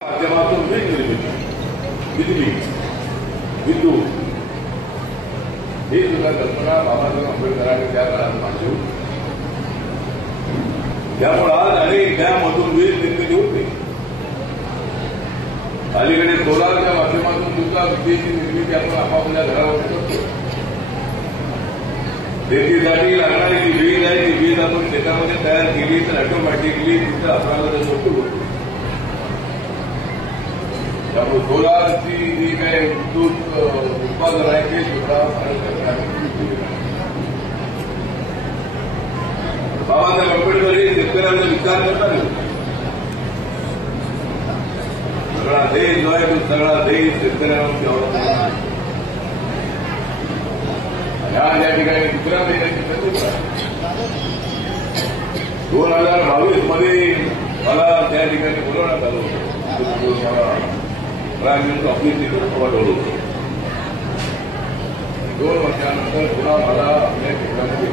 माध्यमातून वेगवेगळी दिल्ली हिंदू ही सुद्धा कल्पना बाबासाहेब आंबेडकरांनी त्या काळात मांडली होती. त्यामुळे आज अनेक त्यामधून वीज निर्मिती होते. अलीकडे सोलारच्या माध्यमातून सुद्धा विजेची निर्मिती आपण आपापल्या घरावर करतो. शेतीसाठी लागणारी जी वीज आहे ती वीज आपण शेतामध्ये तयार केली तर ऑटोमॅटिकली तिथं आपल्याला सोपी होतो. त्यामुळे सोलारची जी काही विद्युत उत्पादन आहे ते सुद्धा बाबासाहेब आंबेडकर हे शेतकऱ्यांचा विचार करतात. सगळा देश जो आहे तो सगळा देश शेतकऱ्यांवरती अवलंबून आहे. या ठिकाणी दुसऱ्या देशाची संधी 2022 मध्ये मला त्या ठिकाणी बोलवण्यात आलं होतं. प्राईम मिनिस्टर ऑफिस तिथं पाठवलं होतं. 2 वर्षानंतर पुन्हा मला आपल्या ठिकाणी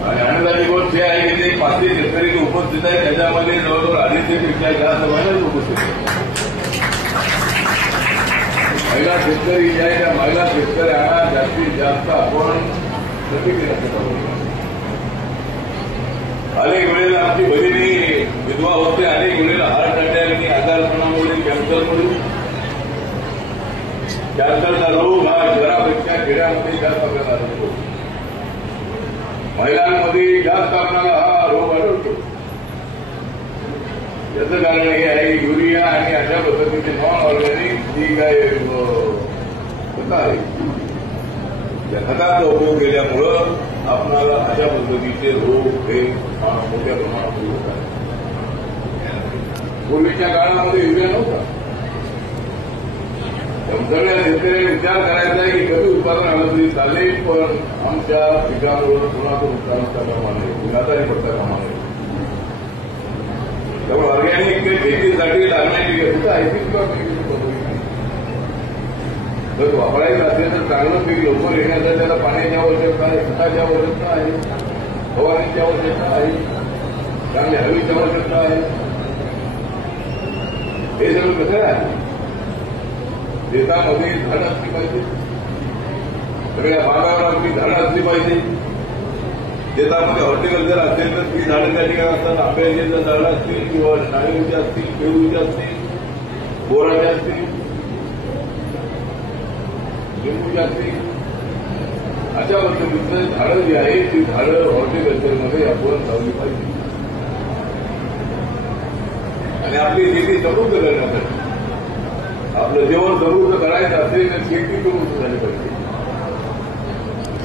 आणि आनंदाची गोष्ट ही आहे की ते 500 शेतकरी उपस्थित आहेत. त्याच्यामध्ये जवळजवळ 250पेक्षा जास्त महिलाच उपस्थित आहेत. महिला शेतकरी जे आहे त्या महिला शेतकऱ्यांना जास्तीत जास्त आपण प्रतिक्रिया अनेक वेळेला आमची बहिणी विधवा होते. अनेक वेळेला हार्ट अटॅक आणि आजारपणामुळे कॅन्सरचा रोग हा शहरापेक्षा खेड्यामध्ये जास्त आपल्याला आढळतो. महिलांमध्ये जास्त आपल्याला हा रोग आढळतो. याचं कारण हे आहे युरिया आणि अशा पद्धतीचे नॉन ऑर्गॅनिक जी काय खतं आहे त्या खताचा उपयोग केल्यामुळं आपल्याला अशा पद्धतीचे रोग हे मोठ्या प्रमाणात होत आहेत. पूर्वीच्या काळामध्ये युरिया नव्हता. सगळ्या शेतकऱ्यांनी विचार करायचा आहे की कमी उत्पादन आलं तरी चालेल, पण आमच्या पिकामुळे कुणाचं नुकसान होता कामा नये, कुणाचाही पडता कामा नये. त्यामुळे ऑर्गॅनिक शेतीसाठी लागणारी खतं आहे ती जर वापरायचं असेल तर चांगलं पीक लवकर येण्यासाठी त्याला पाण्याची आवश्यकता आहे, खताची आवश्यकता आहे, फवारणीची आवश्यकता आहे, चांगल्या हवेची आवश्यकता आहे. हे सगळं कसं आहे? शेतामध्ये झाडं असली पाहिजे, सगळ्या भागावर आपली झाडं असली पाहिजे. शेतामध्ये हॉर्टिकल्चर असेल तर ती झाडं त्या ठिकाणी असतात. आंब्याची झाडं असतील किंवा नारळीची असतील, केळूची असतील, बोराची असतील, लिंबूची असतील, अशा पद्धतीचं झाडं जी आहेत ती झाडं हॉर्टिकल्चरमध्ये आपण लावली पाहिजे. आणि आपली शेती समृद्ध करण्यासाठी आपलं जेवण समृद्ध करायचं असेल तर शेती समृद्ध झाली पाहिजे.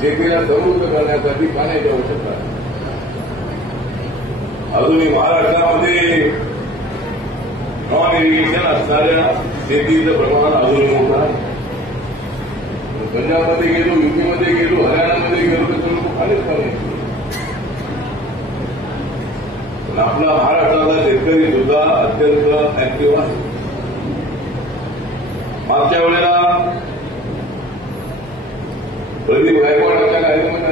शेतीला समृद्ध करण्यासाठी पाण्याची आवश्यकता आहे. अजूनही महाराष्ट्रामध्ये नॉन इरिगेशन असणाऱ्या शेतीचं प्रमाण अजूनही मोठं आहे. पंजाबमध्ये गेलो, युपीमध्ये गेलो, हरियाणामध्ये गेलो तर लोक खालीच पाणी. पण आपला महाराष्ट्राचा शेतकरी सुद्धा अत्यंत ऍक्टिव्ह आहे. मागच्या वेळेला प्रदीप गायकवाडांच्या कार्यक्रमात